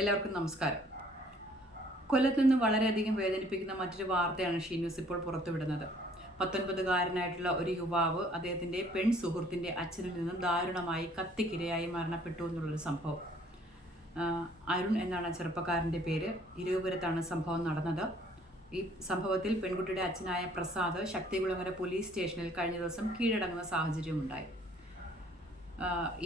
എല്ലാവർക്കും നമസ്കാരം. കൊല്ലത്ത് നിന്ന് വളരെയധികം വേദനിപ്പിക്കുന്ന മറ്റൊരു വാർത്തയാണ് ഷീ ന്യൂസ് ഇപ്പോൾ പുറത്തുവിടുന്നത്. പത്തൊൻപതുകാരനായിട്ടുള്ള ഒരു യുവാവ് അദ്ദേഹത്തിന്റെ പെൺ സുഹൃത്തിന്റെ അച്ഛനിൽ നിന്നും ദാരുണമായി കത്തിക്കിരയായി മരണപ്പെട്ടു എന്നുള്ളൊരു സംഭവം. അരുൺ എന്നാണ് ചെറുപ്പക്കാരന്റെ പേര്. ഇരുപുരത്താണ് സംഭവം നടന്നത്. ഈ സംഭവത്തിൽ പെൺകുട്ടിയുടെ അച്ഛനായ പ്രസാദ് ശക്തികുളങ്ങര പോലീസ് സ്റ്റേഷനിൽ കഴിഞ്ഞ ദിവസം കീഴടങ്ങുന്ന സാഹചര്യമുണ്ടായി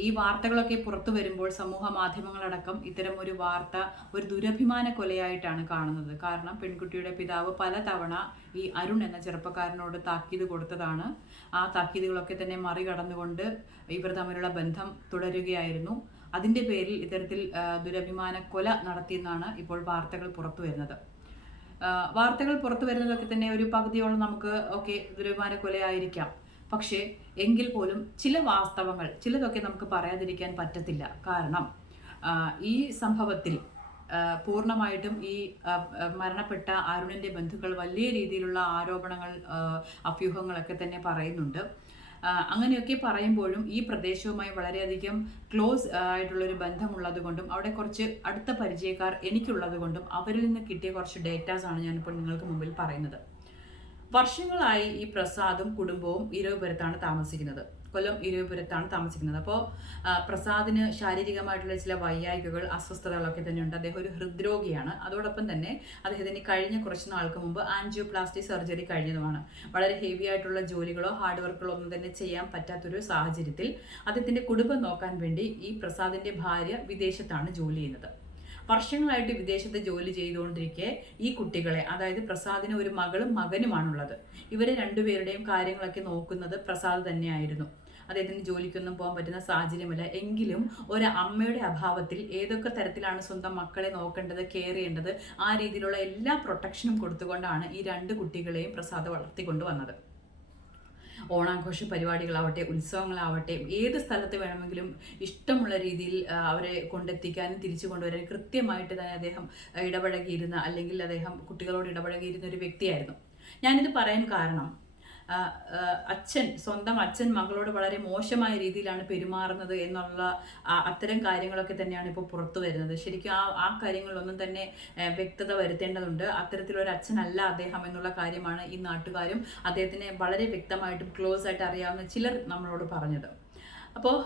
ഈ വാർത്തകളൊക്കെ പുറത്തു വരുമ്പോൾ സമൂഹ മാധ്യമങ്ങളടക്കം ഇത്തരം ഒരു വാർത്ത ഒരു ദുരഭിമാന കൊലയായിട്ടാണ് കാണുന്നത്. കാരണം പെൺകുട്ടിയുടെ പിതാവ് പലതവണ ഈ അരുൺ എന്ന ചെറുപ്പക്കാരനോട് താക്കീത് കൊടുത്തതാണ്. ആ താക്കീതുകളൊക്കെ തന്നെ മറികടന്നുകൊണ്ട് ഇവർ തമ്മിലുള്ള ബന്ധം തുടരുകയായിരുന്നു. അതിന്റെ പേരിൽ ഇത്തരത്തിൽ ദുരഭിമാന കൊല നടത്തിയെന്നാണ് ഇപ്പോൾ വാർത്തകൾ പുറത്തു വരുന്നത്. വാർത്തകൾ പുറത്തു വരുന്നതൊക്കെ തന്നെ ഒരു പകുതിയോളം നമുക്ക് ഓക്കെ ദുരഭിമാന കൊലയായിരിക്കാം. പക്ഷേ എങ്കിൽ പോലും ചില വാസ്തവങ്ങൾ ചിലതൊക്കെ നമുക്ക് പറയാതിരിക്കാൻ പറ്റത്തില്ല. കാരണം ഈ സംഭവത്തിൽ പൂർണമായിട്ടും ഈ മരണപ്പെട്ട അരുണിന്റെ ബന്ധുക്കൾ വലിയ രീതിയിലുള്ള ആരോപണങ്ങൾ അഭ്യൂഹങ്ങളൊക്കെ തന്നെ പറയുന്നുണ്ട്. അങ്ങനെയൊക്കെ പറയുമ്പോഴും ഈ പ്രദേശവുമായി വളരെയധികം ക്ലോസ് ആയിട്ടുള്ളൊരു ബന്ധമുള്ളത് കൊണ്ടും അവിടെ കുറച്ച് അടുത്ത പരിചയക്കാർ എനിക്കുള്ളത് കൊണ്ടും അവരിൽ നിന്ന് കിട്ടിയ കുറച്ച് ഡേറ്റാസ് ആണ് ഞാനിപ്പോൾ നിങ്ങൾക്ക് മുമ്പിൽ പറയുന്നത്. വർഷങ്ങളായി ഈ പ്രസാദും കുടുംബവും ഇരവിപുരത്താണ് താമസിക്കുന്നത്. കൊല്ലം ഇരവിപുരത്താണ് താമസിക്കുന്നത്. അപ്പോൾ പ്രസാദിന് ശാരീരികമായിട്ടുള്ള ചില വൈയായികകൾ അസ്വസ്ഥതകളൊക്കെ തന്നെയുണ്ട്. അദ്ദേഹം ഒരു ഹൃദ്രോഗിയാണ്. അതോടൊപ്പം തന്നെ അദ്ദേഹത്തിന് കഴിഞ്ഞ കുറച്ച് നാൾക്ക് മുമ്പ് ആൻജിയോപ്ലാസ്റ്റി സർജറി കഴിഞ്ഞതുമാണ്. വളരെ ഹെവി ആയിട്ടുള്ള ജോലികളോ ഹാർഡ് വർക്കുകളോ ഒന്നും തന്നെ ചെയ്യാൻ പറ്റാത്തൊരു സാഹചര്യത്തിൽ അദ്ദേഹത്തിന്റെ കുടുംബം നോക്കാൻ വേണ്ടി ഈ പ്രസാദിന്റെ ഭാര്യ വിദേശത്താണ് ജോലി ചെയ്യുന്നത്. വർഷങ്ങളായിട്ട് വിദേശത്ത് ജോലി ചെയ്തുകൊണ്ടിരിക്കെ ഈ കുട്ടികളെ അതായത് പ്രസാദിന് ഒരു മകളും മകനുമാണുള്ളത്. ഇവരെ രണ്ടുപേരുടെയും കാര്യങ്ങളൊക്കെ നോക്കുന്നത് പ്രസാദ് തന്നെയായിരുന്നു. അദ്ദേഹത്തിന് ജോലിക്കൊന്നും പോകാൻ പറ്റുന്ന സാഹചര്യമല്ല. എങ്കിലും ഒരു അമ്മയുടെ അഭാവത്തിൽ ഏതൊക്കെ തരത്തിലാണ് സ്വന്തം മക്കളെ നോക്കേണ്ടത് കെയർ ചെയ്യേണ്ടത് ആ രീതിയിലുള്ള എല്ലാ പ്രൊട്ടക്ഷനും കൊടുത്തുകൊണ്ടാണ് ഈ രണ്ട് കുട്ടികളെയും പ്രസാദ് വളർത്തിക്കൊണ്ടു വന്നത് ഓണാഘോഷ പരിപാടികളാവട്ടെ ഉത്സവങ്ങളാവട്ടെ ഏത് സ്ഥലത്ത് വേണമെങ്കിലും ഇഷ്ടമുള്ള രീതിയിൽ അവരെ കൊണ്ടെത്തിക്കാനും തിരിച്ചു കൊണ്ടുവരാനും കൃത്യമായിട്ട് തന്നെ അദ്ദേഹം ഇടപഴകിയിരുന്ന അല്ലെങ്കിൽ അദ്ദേഹം കുട്ടികളോട് ഇടപഴകിയിരുന്ന ഒരു വ്യക്തിയായിരുന്നു. ഞാനിത് പറയാൻ കാരണം അച്ഛൻ സ്വന്തം അച്ഛൻ മകളോട് വളരെ മോശമായ രീതിയിലാണ് പെരുമാറുന്നത് എന്നുള്ള അത്തരം കാര്യങ്ങളൊക്കെ തന്നെയാണ് ഇപ്പോൾ പുറത്തു വരുന്നത്. ശരിക്കും ആ ആ കാര്യങ്ങളിലൊന്നും തന്നെ വ്യക്തത വരുത്തേണ്ടതുണ്ട്. അത്തരത്തിലൊരു അച്ഛനല്ല അദ്ദേഹം എന്നുള്ള കാര്യമാണ് ഈ നാട്ടുകാരും അദ്ദേഹത്തിനെ വളരെ വ്യക്തമായിട്ടും ക്ലോസ് ആയിട്ട് അറിയാവുന്ന ചിലർ നമ്മളോട് പറഞ്ഞത്. അപ്പോൾ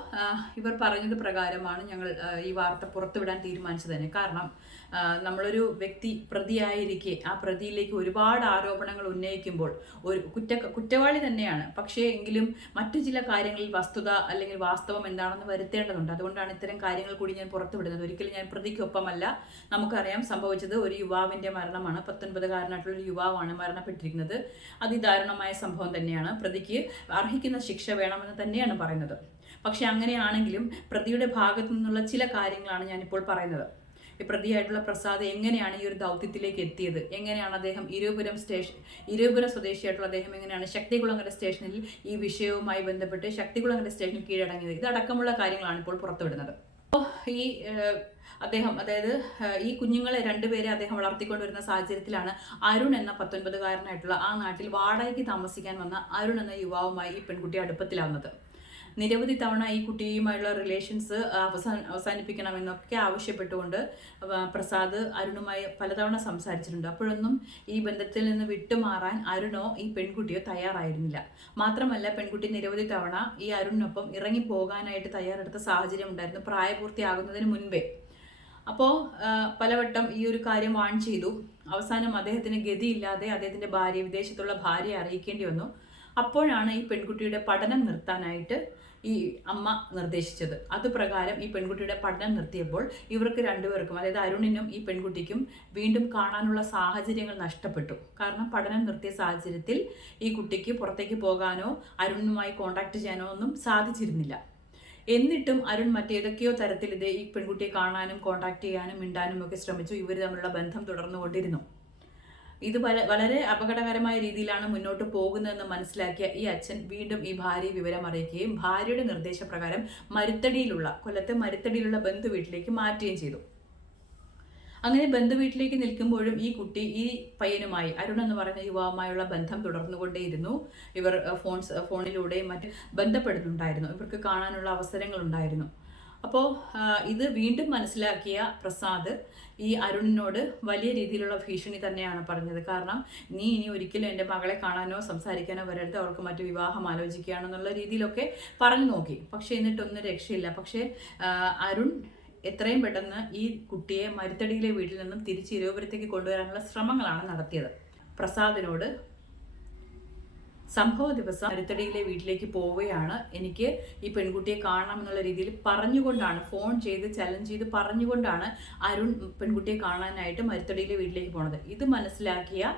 ഇവർ പറഞ്ഞത് പ്രകാരമാണ് ഞങ്ങൾ ഈ വാർത്ത പുറത്തുവിടാൻ തീരുമാനിച്ചത് തന്നെ. കാരണം നമ്മളൊരു വ്യക്തി പ്രതിയായിരിക്കെ ആ പ്രതിയിലേക്ക് ഒരുപാട് ആരോപണങ്ങൾ ഉന്നയിക്കുമ്പോൾ ഒരു കുറ്റ കുറ്റവാളി തന്നെയാണ്. പക്ഷേ എങ്കിലും മറ്റു ചില കാര്യങ്ങളിൽ വസ്തുത അല്ലെങ്കിൽ വാസ്തവം എന്താണെന്ന് വരുത്തേണ്ടതുണ്ട്. അതുകൊണ്ടാണ് ഇത്തരം കാര്യങ്ങൾ കൂടി ഞാൻ പുറത്തുവിടുന്നത്. ഒരിക്കലും ഞാൻ പ്രതിക്കൊപ്പമല്ല. നമുക്കറിയാം സംഭവിച്ചത് ഒരു യുവാവിന്റെ മരണമാണ്. പത്തൊൻപതുകാരനായിട്ടുള്ള ഒരു യുവാവാണ് മരണപ്പെട്ടിരിക്കുന്നത്. അതിദാരുണമായ സംഭവം തന്നെയാണ്. പ്രതിക്ക് അർഹിക്കുന്ന ശിക്ഷ വേണമെന്ന് തന്നെയാണ് പറയുന്നത്. പക്ഷെ അങ്ങനെയാണെങ്കിലും പ്രതിയുടെ ഭാഗത്തു നിന്നുള്ള ചില കാര്യങ്ങളാണ് ഞാനിപ്പോൾ പറയുന്നത്. പ്രതിയായിട്ടുള്ള പ്രസാദ് എങ്ങനെയാണ് ഈ ഒരു ദൗത്യത്തിലേക്ക് എത്തിയത്? എങ്ങനെയാണ് അദ്ദേഹം ഇരുപുരം സ്റ്റേഷൻ ഇരുപുരം സ്വദേശിയായിട്ടുള്ള അദ്ദേഹം എങ്ങനെയാണ് ശക്തികുളങ്ങര സ്റ്റേഷനിൽ ഈ വിഷയവുമായി ബന്ധപ്പെട്ട് ശക്തികുളങ്ങര സ്റ്റേഷനിൽ കീഴടങ്ങിയത്? ഇതടക്കമുള്ള കാര്യങ്ങളാണ് ഇപ്പോൾ പുറത്തുവിടുന്നത്. അപ്പോൾ ഈ അദ്ദേഹം അതായത് ഈ കുഞ്ഞുങ്ങളെ രണ്ടുപേരെ അദ്ദേഹം വളർത്തിക്കൊണ്ടുവരുന്ന സാഹചര്യത്തിലാണ് അരുൺ എന്ന പത്തൊൻപതുകാരനായിട്ടുള്ള ആ നാട്ടിൽ വാടകയ്ക്ക് താമസിക്കാൻ വന്ന അരുൺ എന്ന യുവാവുമായി ഈ പെൺകുട്ടി അടുപ്പത്തിലാവുന്നത്. നിരവധി തവണ ഈ കുട്ടിയുമായുള്ള റിലേഷൻസ് അവസാന അവസാനിപ്പിക്കണമെന്നൊക്കെ ആവശ്യപ്പെട്ടുകൊണ്ട് പ്രസാദ് അരുണുമായി പലതവണ സംസാരിച്ചിട്ടുണ്ട്. അപ്പോഴൊന്നും ഈ ബന്ധത്തിൽ നിന്ന് വിട്ടുമാറാൻ അരുണോ ഈ പെൺകുട്ടിയോ തയ്യാറായിരുന്നില്ല. മാത്രമല്ല പെൺകുട്ടി നിരവധി തവണ ഈ അരുണിനൊപ്പം ഇറങ്ങി പോകാനായിട്ട് തയ്യാറെടുത്ത സാഹചര്യം ഉണ്ടായിരുന്നു പ്രായപൂർത്തിയാകുന്നതിന് മുൻപേ. അപ്പോൾ പലവട്ടം ഈ ഒരു കാര്യം വാൺ ചെയ്തു. അവസാനം അദ്ദേഹത്തിന് ഗതിയില്ലാതെ അദ്ദേഹത്തിന്റെ ഭാര്യ വിദേശത്തുള്ള ഭാര്യയെ അറിയിക്കേണ്ടി വന്നു. അപ്പോഴാണ് ഈ പെൺകുട്ടിയുടെ പഠനം നിർത്താനായിട്ട് ഈ അമ്മ നിർദ്ദേശിച്ചത്. അത് പ്രകാരം ഈ പെൺകുട്ടിയുടെ പഠനം നിർത്തിയപ്പോൾ ഇവർക്ക് രണ്ടുപേർക്കും അതായത് അരുണിനും ഈ പെൺകുട്ടിക്കും വീണ്ടും കാണാനുള്ള സാഹചര്യങ്ങൾ നഷ്ടപ്പെട്ടു. കാരണം പഠനം നിർത്തിയ സാഹചര്യത്തിൽ ഈ കുട്ടിക്ക് പുറത്തേക്ക് പോകാനോ അരുണുമായി കോണ്ടാക്ട് ചെയ്യാനോ ഒന്നും സാധിച്ചിരുന്നില്ല. എന്നിട്ടും അരുൺ മറ്റേതൊക്കെയോ തരത്തിൽ ഇത് ഈ പെൺകുട്ടിയെ കാണാനും കോണ്ടാക്ട് ചെയ്യാനും മിണ്ടാനും ഒക്കെ ശ്രമിച്ചു. ഇവർ തമ്മിലുള്ള ബന്ധം തുടർന്നുകൊണ്ടിരുന്നു. ഇത് വളരെ അപകടകരമായ രീതിയിലാണ് മുന്നോട്ട് പോകുന്നതെന്ന് മനസ്സിലാക്കിയ ഈ അച്ഛൻ വീണ്ടും ഈ ഭാര്യയെ വിവരം അറിയിക്കുകയും ഭാര്യയുടെ നിർദ്ദേശപ്രകാരം മരുത്തടിയിലുള്ള കൊല്ലത്തെ മരുത്തടിയിലുള്ള ബന്ധു വീട്ടിലേക്ക് മാറ്റുകയും ചെയ്തു. അങ്ങനെ ബന്ധു വീട്ടിലേക്ക് നിൽക്കുമ്പോഴും ഈ കുട്ടി ഈ പയ്യനുമായി അരുൺ എന്ന് പറയുന്ന യുവാവുമായുള്ള ബന്ധം തുടർന്നുകൊണ്ടേയിരുന്നു. ഇവർ ഫോൺസ് ഫോൺ ഫോണിലൂടെയും മറ്റ് ബന്ധപ്പെടുന്നുണ്ടായിരുന്നു. ഇവർക്ക് കാണാനുള്ള അവസരങ്ങൾ ഉണ്ടായിരുന്നു അപ്പോൾ ഇത് വീണ്ടും മനസ്സിലാക്കിയ പ്രസാദ് ഈ അരുണിനോട് വലിയ രീതിയിലുള്ള ഭീഷണി തന്നെയാണ് പറഞ്ഞത്. കാരണം നീ ഇനി ഒരിക്കലും എന്റെ മകളെ കാണാനോ സംസാരിക്കാനോ വരരുത്. അവർക്ക് മറ്റു വിവാഹം ആലോചിക്കുകയാണോ എന്നുള്ള രീതിയിലൊക്കെ പറഞ്ഞു നോക്കി. പക്ഷേ എന്നിട്ടൊന്നും രക്ഷയില്ല. പക്ഷേ അരുൺ എത്രയും പെട്ടെന്ന് ഈ കുട്ടിയെ മരുത്തടിയിലെ വീട്ടിൽ നിന്നും തിരിച്ച് ഇരുവപുരത്തേക്ക് കൊണ്ടുവരാനുള്ള ശ്രമങ്ങളാണ് നടത്തിയത്. പ്രസാദിനോട് സംഭവ ദിവസം അരുത്തടിയിലെ വീട്ടിലേക്ക് പോവുകയാണ്. എനിക്ക് ഈ പെൺകുട്ടിയെ കാണണം എന്നുള്ള രീതിയിൽ പറഞ്ഞുകൊണ്ടാണ് ഫോൺ ചെയ്ത് ചലഞ്ച് ചെയ്ത് പറഞ്ഞുകൊണ്ടാണ് അരുൺ പെൺകുട്ടിയെ കാണാനായിട്ട് മരുത്തടിയിലെ വീട്ടിലേക്ക് പോണത്. ഇത് മനസ്സിലാക്കിയ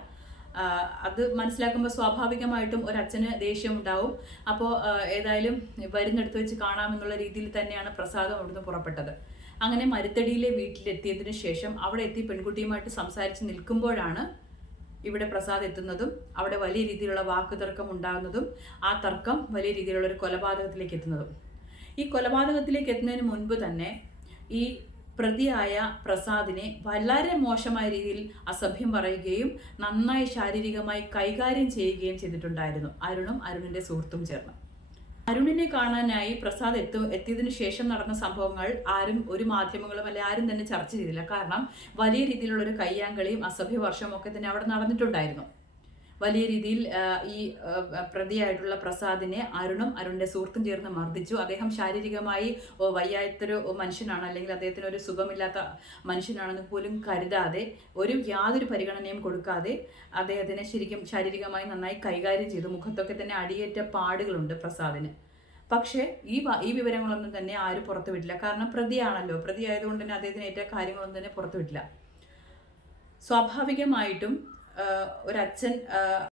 അത് മനസ്സിലാക്കുമ്പോൾ സ്വാഭാവികമായിട്ടും ഒരു അച്ഛന് ദേഷ്യം ഉണ്ടാവും അപ്പോൾ ഏതായാലും വരുന്നെടുത്ത് വെച്ച് കാണാമെന്നുള്ള രീതിയിൽ തന്നെയാണ് പ്രസാദം അവിടുന്ന് പുറപ്പെട്ടത്. അങ്ങനെ മരുത്തടിയിലെ വീട്ടിലെത്തിയതിനു ശേഷം അവിടെ എത്തി പെൺകുട്ടിയുമായിട്ട് സംസാരിച്ച് നിൽക്കുമ്പോഴാണ് ഇവിടെ പ്രസാദ് എത്തുന്നതും അവിടെ വലിയ രീതിയിലുള്ള വാക്കുതർക്കം ഉണ്ടാകുന്നതും ആ തർക്കം വലിയ രീതിയിലുള്ള ഒരു കൊലപാതകത്തിലേക്ക് എത്തുന്നതും. ഈ കൊലപാതകത്തിലേക്ക് എത്തുന്നതിന് മുൻപ് തന്നെ ഈ പ്രതിയായ പ്രസാദിനെ വളരെ മോശമായ രീതിയിൽ അസഭ്യം പറയുകയും നന്നായി ശാരീരികമായി കൈകാര്യം ചെയ്യുകയും ചെയ്തിട്ടുണ്ടായിരുന്നു. അരുണും അരുണിന്റെ സുഹൃത്തും ചേർന്ന്. അരുണിനെ കാണാനായി പ്രസാദ് എത്തു എത്തിയതിനു ശേഷം നടന്ന സംഭവങ്ങൾ ആരും ഒരു മാധ്യമങ്ങളും അല്ലെ ആരും തന്നെ ചർച്ച ചെയ്തില്ല. കാരണം വലിയ രീതിയിലുള്ള ഒരു കയ്യാങ്കളിയും അസഭ്യവർഷവും ഒക്കെ തന്നെ അവിടെ നടന്നിട്ടുണ്ടായിരുന്നു. വലിയ രീതിയിൽ ഈ പ്രതിയായിട്ടുള്ള പ്രസാദിനെ അരുണും അരുണിന്റെ സുഹൃത്തും ചേർന്ന് മർദ്ദിച്ചു. അദ്ദേഹം ശാരീരികമായി വയ്യാത്തൊരു മനുഷ്യനാണ് അല്ലെങ്കിൽ അദ്ദേഹത്തിന് ഒരു സുഖമില്ലാത്ത മനുഷ്യനാണെന്ന് പോലും കരുതാതെ ഒരു യാതൊരു പരിഗണനയും കൊടുക്കാതെ അദ്ദേഹത്തിനെ ശരിക്കും ശാരീരികമായി നന്നായി കൈകാര്യം ചെയ്തു. മുഖത്തൊക്കെ തന്നെ അടിയേറ്റ പാടുകളുണ്ട് പ്രസാദിന്. പക്ഷേ ഈ ഈ വിവരങ്ങളൊന്നും തന്നെ ആരും പുറത്തുവിട്ടില്ല. കാരണം പ്രതിയാണല്ലോ. പ്രതിയായതുകൊണ്ട് തന്നെ അദ്ദേഹത്തിന് ഏറ്റ കാര്യങ്ങളൊന്നും തന്നെ പുറത്തുവിട്ടില്ല. സ്വാഭാവികമായിട്ടും ഒരച്ഛൻ